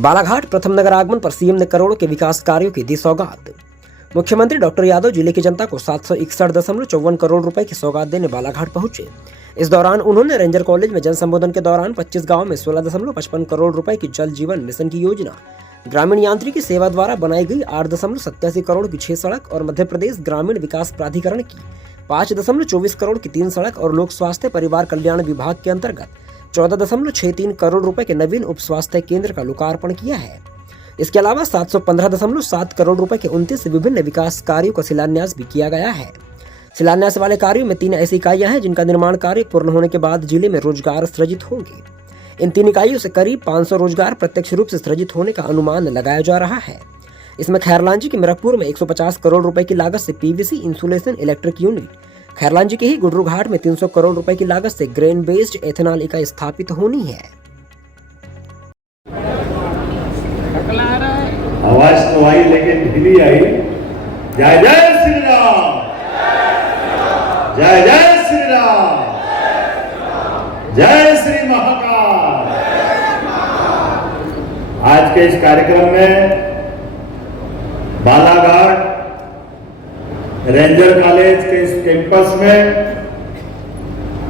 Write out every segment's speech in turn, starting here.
बालाघाट प्रथम नगर आगमन पर सीएम ने करोड़ों के विकास कार्यों की दी सौगात। मुख्यमंत्री डॉक्टर यादव जिले की जनता को 761.54 करोड़ रुपए की सौगात देने बालाघाट पहुंचे। इस दौरान उन्होंने रेंजर कॉलेज में जन संबोधन के दौरान 25 गांव में 16.55 करोड़ रुपए की जल जीवन मिशन की योजना, ग्रामीण यांत्रिकी सेवा द्वारा बनाई गई 8.87 करोड़ की 6 सड़क और मध्य प्रदेश ग्रामीण विकास प्राधिकरण की 5.24 करोड़ की 3 सड़क और लोक स्वास्थ्य परिवार कल्याण विभाग के अंतर्गत 14.63 करोड़ रुपए के नवीन उप स्वास्थ्य केंद्र का लोकार्पण किया है। इसके अलावा 715.7 करोड़ रुपए के 29 विभिन्न विकास कार्यों का शिलान्यास भी किया गया है। शिलान्यास वाले कार्यों में 3 ऐसी इकाइयां हैं जिनका निर्माण कार्य पूर्ण होने के बाद जिले में रोजगार सृजित होंगे। इन 3 इकाइयों से करीब 500 रोजगार प्रत्यक्ष रूप से सृजित होने का अनुमान लगाया जा रहा है। इसमें खैरलांजी के मिरकपुर में 150 करोड़ रुपए की लागत से PVC insulation electric unit, Khairlanji के ही गुडरू घाट में 300 करोड़ रुपए की लागत से ग्रेन बेस्ड एथेनॉल इकाई स्थापित होनी है। आवाज तो आई लेकिन ढीली आई। जय जय श्री राम, जय जय श्री राम, जय श्री महाकाल। आज के इस कार्यक्रम में बालाघाट रेंजर कॉलेज के इस कैंपस में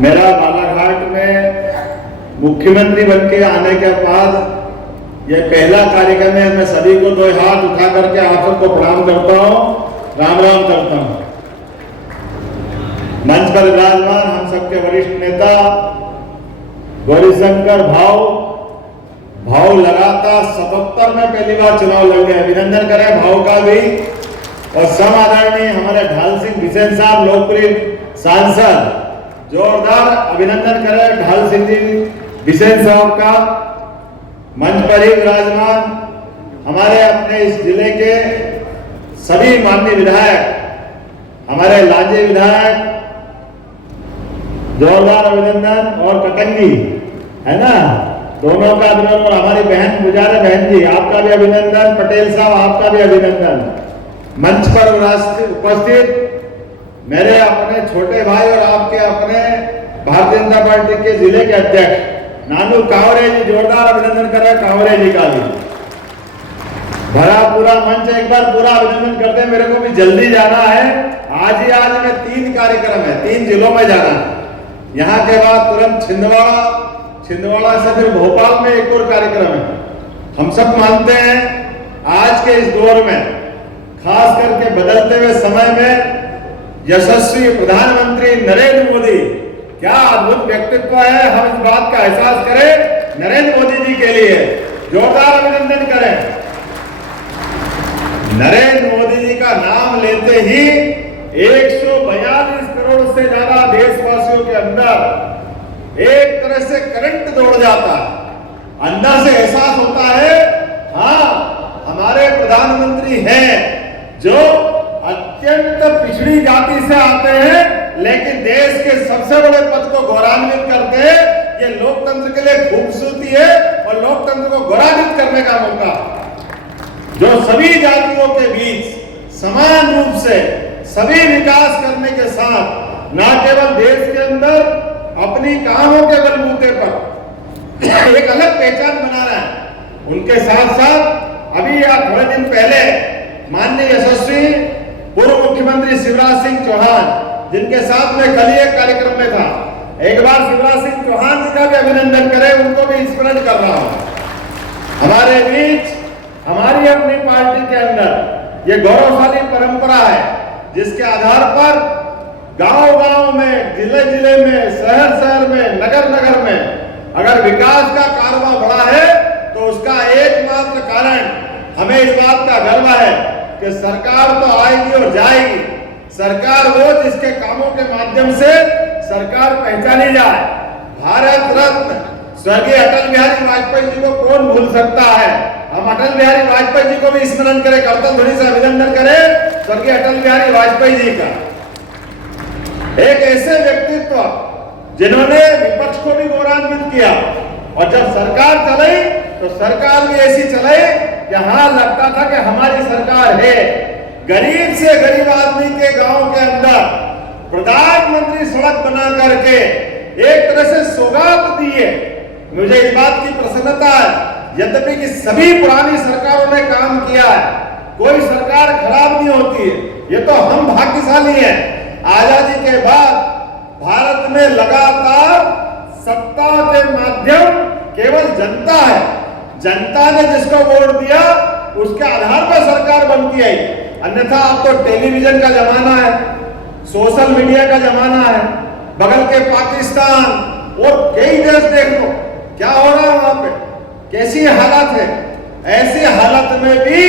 मेरा बालाघाट में मुख्यमंत्री बनके आने के बाद यह पहला कार्यक्रम है। मैं सभी को 2 हाथ उठा करके आप सबको प्रणाम करता हूं, राम राम करता हूं। मंच पर विराजमान हम सबके वरिष्ठ नेता गौरीशंकर भाव लगातार 77 में पहली बार चुनाव लड़ गए। अभिनंदन करें भाव का भी। और सम आदरणीय हमारे ढाल सिंह बिसेन साहब, लोकप्रिय सांसद, जोरदार अभिनंदन करें ढाल सिंह जी बिसेन साहब का। मंच पर ही विराजमान हमारे अपने इस जिले के सभी माननीय विधायक, हमारे लांजे विधायक, जोरदार अभिनंदन। और कटंगी है ना, दोनों का अभिनंदन। और हमारी बहन गुजारे बहन जी, आपका भी अभिनंदन। पटेल साहब, आपका भी अभिनंदन। मंच पर उपस्थित मेरे अपने छोटे भाई और आपके अपने भारतीय जनता पार्टी के जिले के अध्यक्ष नानू कावरे जी, जोरदार अभिनंदन कर रहे कावरे जी का भी। भरा पूरा मंच एक बार पूरा अभिनंदन करते हैं। मेरे को भी जल्दी जाना है। आज में 3 कार्यक्रम है, 3 जिलों में जाना है। यहाँ के बाद तुरंत छिंदवाड़ा से फिर भोपाल में एक और कार्यक्रम है। हम सब मानते हैं आज के इस दौर में, खास करके बदलते हुए समय में, यशस्वी प्रधानमंत्री नरेंद्र मोदी, क्या अद्भुत व्यक्तित्व है। हम इस बात का एहसास करें नरेंद्र मोदी जी के लिए। जोरदार अभिनंदन करें। नरेंद्र मोदी जी का नाम लेते ही 142 करोड़ से ज्यादा देशवासियों के अंदर एक तरह से करंट दौड़ जाता है। अंदर से एहसास होता है, हाँ हमारे प्रधानमंत्री हैं जो अत्यंत पिछड़ी जाति से आते हैं लेकिन देश के सबसे बड़े पद को गौरवान्वित करते हैं। ये लोकतंत्र के लिए खूबसूरती है और लोकतंत्र को गौरवान्वित करने का मौका, जो सभी जातियों के बीच समान रूप से सभी विकास करने के साथ न केवल देश के अंदर अपनी कामों के बलबूते पर एक अलग पहचान बना रहा है। उनके साथ साथ अभी या थोड़े दिन पहले माननीय यशस्वी पूर्व मुख्यमंत्री शिवराज सिंह चौहान, जिनके साथ में कल एक कार्यक्रम में था, एक बार शिवराज सिंह चौहान जी का भी अभिनंदन करें, उनको भी स्मरण कर रहा हूं। हमारे बीच हमारी अपनी पार्टी के अंदर ये गौरवशाली परंपरा है जिसके आधार पर गांव-गांव में, जिले-जिले में, शहर-शहर में, नगर-नगर में अगर विकास का कारवां बढ़ा है तो उसका एकमात्र कारण हमें इस बात का गर्व है कि सरकार तो आएगी और जाएगी, सरकार वो जिसके कामों के माध्यम से सरकार पहचानी जाए। भारत रत्न स्वर्गीय अटल बिहारी वाजपेयी जी को कौन भूल सकता है। हम अटल बिहारी वाजपेयी जी को भी स्मरण करें, कर्तव्य ध्वनि से अभिनंदन करें स्वर्गीय अटल बिहारी वाजपेयी जी का। एक ऐसे व्यक्तित्व जिन्होंने विपक्ष को भी गौरवान्वित किया और जब सरकार चलाई तो सरकार भी ऐसी चलाई कि हाँ लगता था कि हमारी सरकार है। गरीब से गरीब आदमी के गांव के अंदर प्रधानमंत्री सड़क बना करके एक तरह से सौगात दी है। मुझे इस बात की प्रसन्नता है यद्यपि कि सभी पुरानी सरकारों ने काम किया है, कोई सरकार खराब नहीं होती है। ये तो हम भाग्यशाली हैं। आजादी के बाद भारत में लगातार सत्ता के माध्यम केवल जनता है। जनता ने जिसको वोट दिया उसके आधार पर सरकार बनती है। अन्यथा अब तो टेलीविजन का जमाना है, सोशल मीडिया का जमाना है। बगल के पाकिस्तान और कई देश देख लो क्या हो रहा है वहां पे, कैसी हालत है। ऐसी हालत में भी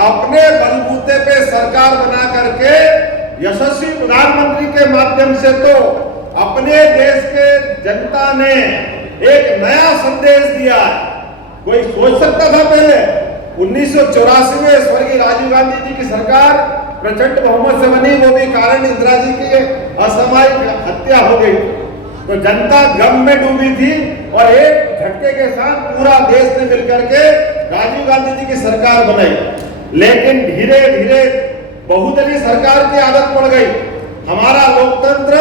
अपने बलबूते पे सरकार बना करके यशस्वी प्रधानमंत्री के माध्यम से तो अपने देश के जनता ने एक नया संदेश दिया। कोई सोच सकता था पहले 1984 में स्वर्गीय राजीव गांधी जी की सरकार प्रचंड बहुमत से बनी, वो भी कारण इंदिरा जी की असामयिक हत्या हो गई, तो जनता गम में डूबी थी और एक झटके के साथ पूरा देश ने मिलकर के राजीव गांधी जी की सरकार बनाई। लेकिन धीरे धीरे बहुदलीय सरकार की आदत पड़ गई। हमारा लोकतंत्र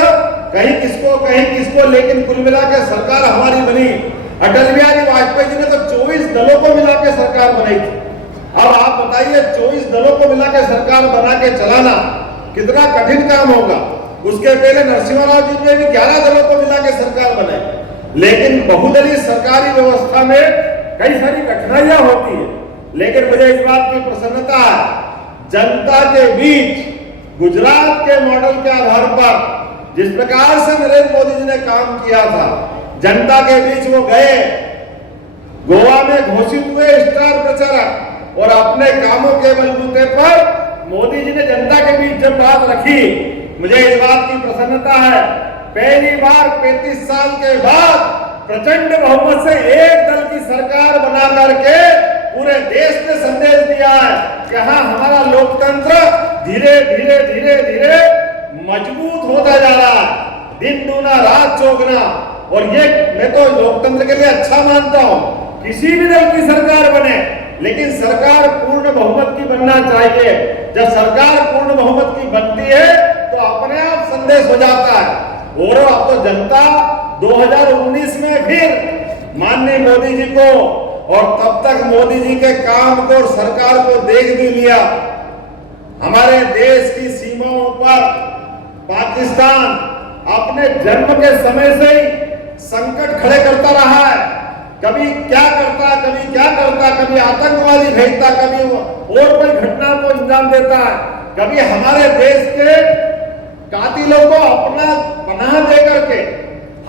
कहीं किसको, लेकिन कुल मिला के सरकार हमारी बनी। अटल बिहारी वाजपेयी जी ने तो 24 दलों को मिला के सरकार बनाई थी। अब आप बताइए 24 दलों को मिला के सरकार बना के चलाना कितना कठिन काम होगा। उसके पहले नरसिम्हा राव जी ने भी 11 दलों को मिला के सरकार बनाई। लेकिन बहुदलीय सरकारी व्यवस्था में कई सारी कठिनाइयां होती है, लेकिन मुझे इस बात की प्रसन्नता है, जनता के बीच गुजरात के मॉडल के आधार पर जिस प्रकार से नरेंद्र मोदी जी ने काम किया था, जनता के बीच वो गए, गोवा में घोषित हुए स्टार प्रचारक और अपने कामों के बलबूते पर मोदी जी ने जनता के बीच जब बात रखी, मुझे इस बात की प्रसन्नता है, पहली बार 35 साल के बाद प्रचंड बहुमत से एक दल की सरकार बना करके पूरे देश ने संदेश दिया है कि हाँ, हमारा लोकतंत्र धीरे धीरे मजबूत होता जा रहा है, दिन दूना रात चौगुना। और ये मैं तो लोकतंत्र के लिए अच्छा मानता हूं, किसी भी दल की सरकार बने, लेकिन सरकार पूर्ण बहुमत की बनना चाहिए। जब सरकार पूर्ण बहुमत की बनती है तो अपने आप संदेश हो जाता है। और अब तो जनता 2019 में फिर माननीय मोदी जी को और तब तक मोदी जी के काम को और सरकार को देख भी लिया। हमारे देश की सीमाओं पर पाकिस्तान अपने जन्म के समय से ही संकट खड़े करता रहा है। कभी क्या करता, कभी आतंकवादी भेजता, कभी और कोई घटना को अंजाम देता है, कभी हमारे देश के कातिलों को अपना पनाह दे करके,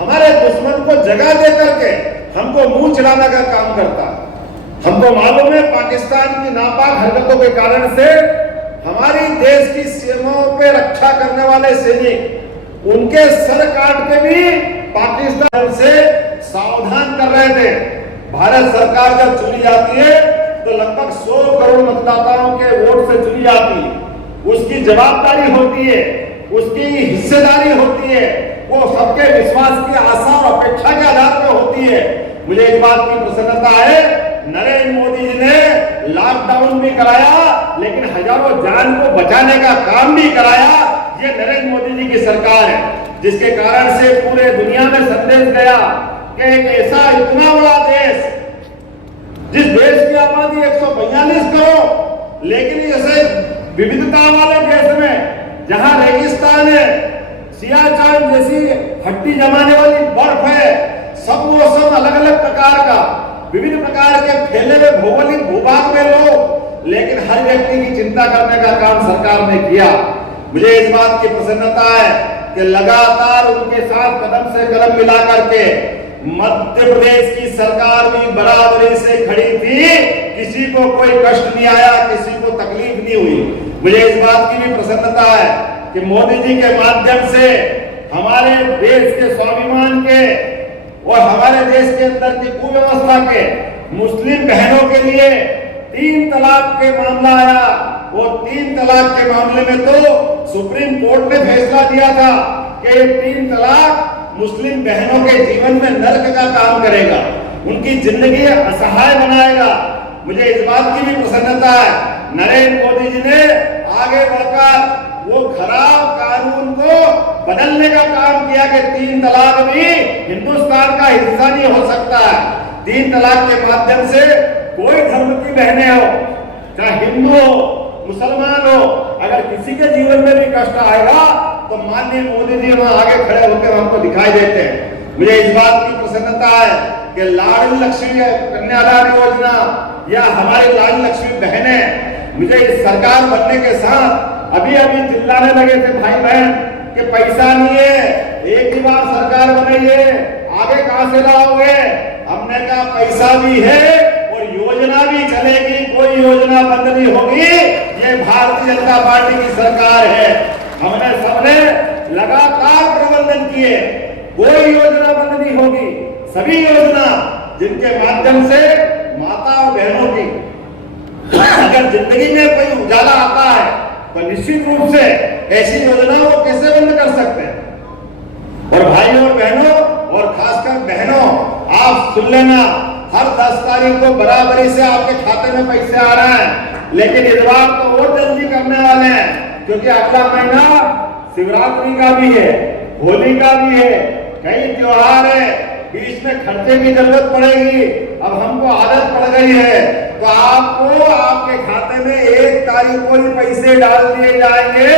हमारे दुश्मन को जगह दे करके हमको मुंह चिढ़ाने का काम करता है। हमको मालूम है पाकिस्तान की नापाक हरकतों के कारण से हमारी देश की सीमाओं पे रक्षा करने वाले सैनिक उनके सर काट के भी पाकिस्तान से सावधान कर रहे थे। भारत सरकार जब चुनी जाती है तो लगभग 100 करोड़ मतदाताओं के वोट से चुनी जाती है, उसकी जवाबदारी होती है, उसकी हिस्सेदारी होती है, वो सबके विश्वास की आशा और अपेक्षा के आधार पर होती है। मुझे इस बात की प्रसन्नता है, नरेंद्र मोदी जी ने लॉकडाउन भी कराया, लेकिन हजारों जान को बचाने का काम भी कराया। ये नरेंद्र मोदी जी की सरकार है, जिसके कारण से पूरे दुनिया में संदेश गया कि एक ऐसा इतना बड़ा देश, जिस देश की आबादी 142 करोड़, लेकिन ऐसे विविधता वाले देश में जहां रेगिस्तान है, सियाचिन जैसी हड्डी जमाने वाली बर्फ है, सब मौसम अलग अलग प्रकार का, विभिन्न प्रकार के फैले हुए भौगोलिक भूभाग में लोग, लेकिन हर व्यक्ति की चिंता करने का काम सरकार ने किया। मुझे इस बात की प्रसन्नता है कि लगातार उनके साथ कदम से कदम मिला करके मध्य प्रदेश की सरकार भी बराबरी से खड़ी थी, किसी को कोई कष्ट नहीं आया, किसी को तकलीफ नहीं हुई। मुझे इस बात की भी प्रसन्नता है कि मोदी जी के माध्यम से हमारे देश के स्वाभिमान के और हमारे देश के अंदर की कुव्यवस्था के मुस्लिम बहनों के लिए 3 तलाक के मामला आया। वो 3 तलाक के मामले में तो सुप्रीम कोर्ट ने फैसला दिया था कि 3 तलाक मुस्लिम बहनों के जीवन में नर्क का काम करेगा, उनकी जिंदगी असहाय बनाएगा। मुझे इस बात की भी प्रसन्नता है, नरेंद्र मोदी जी ने आगे बढ़कर वो खराब कानून को बदलने का काम किया कि 3 तलाक भी हिंदुस्तान का हिस्सा नहीं हो सकता है। 3 तलाक के माध्यम से कोई धर्म की बहनें हो, चाहे हिंदू हो, मुसलमान हो, अगर किसी के जीवन में भी कष्ट आएगा तो माननीय मोदी जी वहां आगे खड़े होकर हमको दिखाई देते हैं। मुझे इस बात की प्रसन्नता है कि लाडली लक्ष्मी कन्यादान योजना या हमारी लाडली लक्ष्मी बहनें मुझे इस सरकार बनने के साथ अभी अभी चिल्लाने लगे थे भाई बहन कि पैसा नहीं है, एक ही बार सरकार बनाइए, आगे कहां से लाओगे। हमने कहा पैसा भी है और योजना भी चलेगी, कोई योजना बंद नहीं होगी। ये भारतीय जनता पार्टी की सरकार है। हमने सबने लगातार प्रबंधन किए, कोई योजना बंद नहीं होगी। सभी योजना जिनके माध्यम से माता और बहनों की अगर जिंदगी में कोई उजाला आता है तो निश्चित रूप से ऐसी योजनाओं को कैसे बंद कर सकते हैं। और भाइयों और बहनों और खासकर बहनों, आप सुन लेना, हर 10 तारीख को बराबरी से आपके खाते में पैसे आ रहे हैं, लेकिन इस बार तो और जल्दी करने वाले हैं क्योंकि अगला महीना शिवरात्रि का भी है, होली का भी है, कई त्योहार है, बीच में खर्चे की जरूरत पड़ेगी। अब हमको आदत पड़ गई है तो आपको आपके खाते में 1 तारीख को ही पैसे डाल दिए जाएंगे।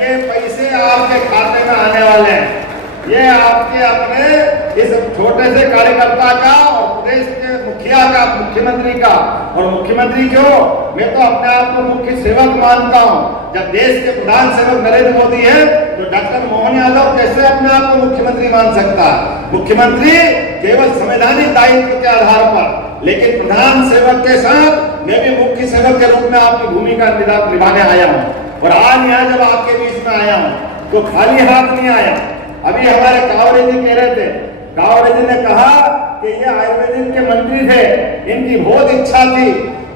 ये पैसे आपके खाते में आने वाले हैं। ये आपके अपने इस छोटे से कार्यकर्ता का और प्रदेश के मुखिया का, मुख्यमंत्री का, और मुख्यमंत्री क्यों, मैं तो अपने आप को मुख्य सेवक मानता हूं। जब देश के प्रधान सेवक नरेंद्र मोदी है तो डॉक्टर मोहन यादव कैसे अपने आप को मुख्यमंत्री मान सकता है। मुख्यमंत्री केवल संवैधानिक दायित्व के आधार पर, लेकिन प्रधान सेवक के साथ मैं भी मुख्य सेवक के रूप में आपकी भूमिका निभाने आया हूँ। और आज यहाँ जब आपके बीच में आया हूँ तो खाली हाथ नहीं आया। अभी हमारे कावरे जी कह रहे थे, कावरे जी ने कहा कि ये आयुर्वेदिक के मंत्री थे, इनकी बहुत इच्छा थी।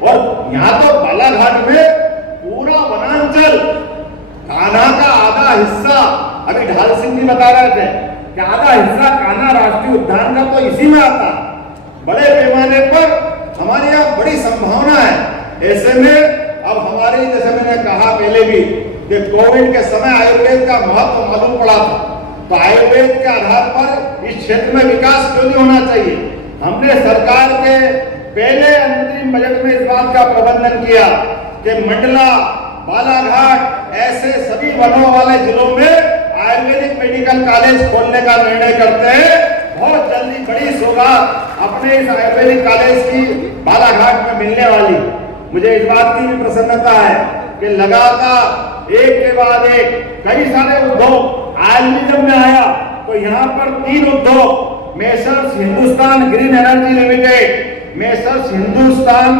और यहाँ तो बालाघाट में पूरा वनांचल, कान्हा का आधा हिस्सा, अभी ढाल सिंह जी बता रहे थे कि आधा हिस्सा कान्हा राष्ट्रीय उद्यान का तो इसी में आता। बड़े पैमाने पर हमारे यहाँ बड़ी संभावना है। ऐसे में अब हमारे, जैसे मैंने कहा पहले भी कि कोविड के समय आयुर्वेद का महत्व मालूम पड़ा था, तो आयुर्वेद के आधार पर इस क्षेत्र में विकास क्यों नहीं होना चाहिए। हमने सरकार के पहले अंतरिम बजट में इस बात का प्रबंधन किया कि मंडला, बालाघाट ऐसे सभी वनों वाले जिलों में आयुर्वेदिक मेडिकल कॉलेज खोलने का निर्णय करते हैं। बहुत जल्दी बड़ी सौगात अपने इस आयुर्वेदिक कॉलेज की बालाघाट में मिलने वाली। मुझे इस बात की भी प्रसन्नता है कि लगातार एक के बाद एक कई सारे उद्योग, आज भी जब मैं आया तो यहाँ पर 3 उद्योग, messrs Hindustan green energy limited, messrs Hindustan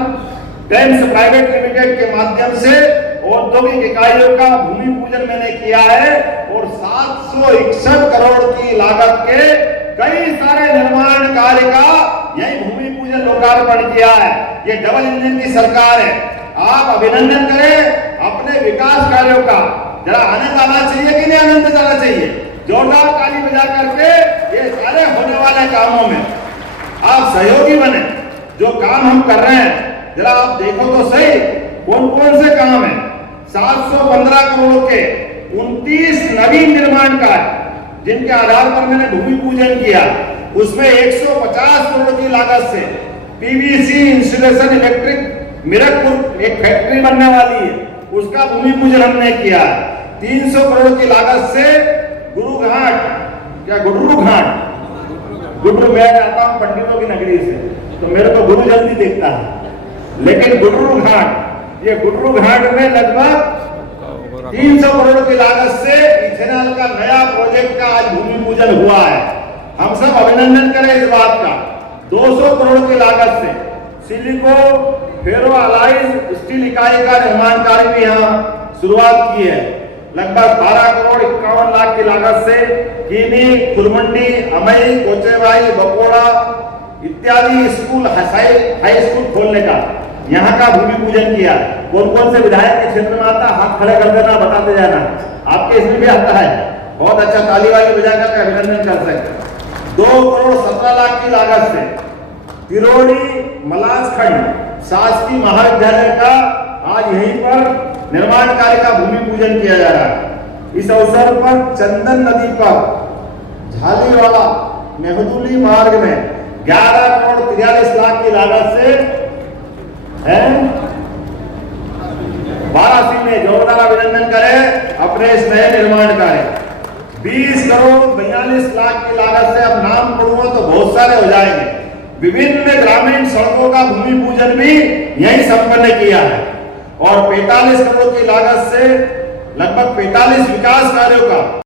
Thames private limited के माध्यम से औद्योगिक इकाइयों का भूमि पूजन मैंने किया है। और 761 करोड़ की लागत के कई सारे निर्माण कार्य का यही भूमि पूजन लोकार्पण किया है। ये डबल इंजन की सरकार है। आप अभिनंदन करें अपने विकास कार्यों का। जरा आनंद आना चाहिए कि नहीं आनंद जाना चाहिए। जोरदार ताली बजा करके ये सारे होने वाले कामों में आप सहयोगी बने। जो काम हम कर रहे हैं जरा आप देखो तो सही, कौन कौन से काम है। 715 करोड़ के 29 नवीन निर्माण कार्य जिनके आधार पर मैंने भूमि पूजन किया, उसमें 150 करोड़ की लागत से पीवीसी इंस्टॉलेशन इलेक्ट्रिक मीरकपुर एक फैक्ट्री बनने वाली है, उसका भूमि पूजन हमने किया। 300 करोड़ की लागत से गुरु घाट, क्या गुडरू घाट, गुडरू, मैं आता हूं पंडितों की नगरी से तो मेरे को गुरु जल्दी दिखता है, लेकिन गुडरू घाट, ये गुडरू घाट में लगभग 300 करोड़ की लागत से इथेनॉल का नया प्रोजेक्ट का आज भूमि पूजन हुआ है। हम सब अभिनंदन करें इस बात का। 200 करोड़ की लागत से सिलिको फेरो अलाइज स्टील इकाई का निर्माण कार्य भी यहाँ शुरुआत की है। लगभग 12 करोड़ 51 लाख की लागत से कीनी, खुरमंडी, अमई, कोचेबाई, बकोड़ा इत्यादि स्कूल, हाई स्कूल खोलने का यहाँ का भूमि पूजन किया। कौन कौन से विधायक के क्षेत्र में आता, हाथ खड़े कर देना, बताते जाना। आपके इसमें भी आता है, बहुत अच्छा, ताली वाली बजा करके अभिनंदन कर सकते। 2 करोड़ 17 लाख की लागत से तिरोड़ी मलाजखंड शासकीय महाविद्यालय का आज यहीं पर निर्माण कार्य का भूमि पूजन किया जा रहा है। इस अवसर पर चंदन नदी पर झालीवाला मेहदुली मार्ग में 11 करोड़ 43 लाख की लागत से है वाराणसी में जोरदार अभिनंदन करें, अपने इस नए निर्माण कार्य 20 करोड़ 42 लाख की लागत से, अब नाम पढ़ूंगा तो बहुत सारे हो जाएंगे। विभिन्न ग्रामीण सड़कों का भूमि पूजन भी यही संपन्न किया है और 45 करोड़ की लागत से लगभग 45 विकास कार्यों का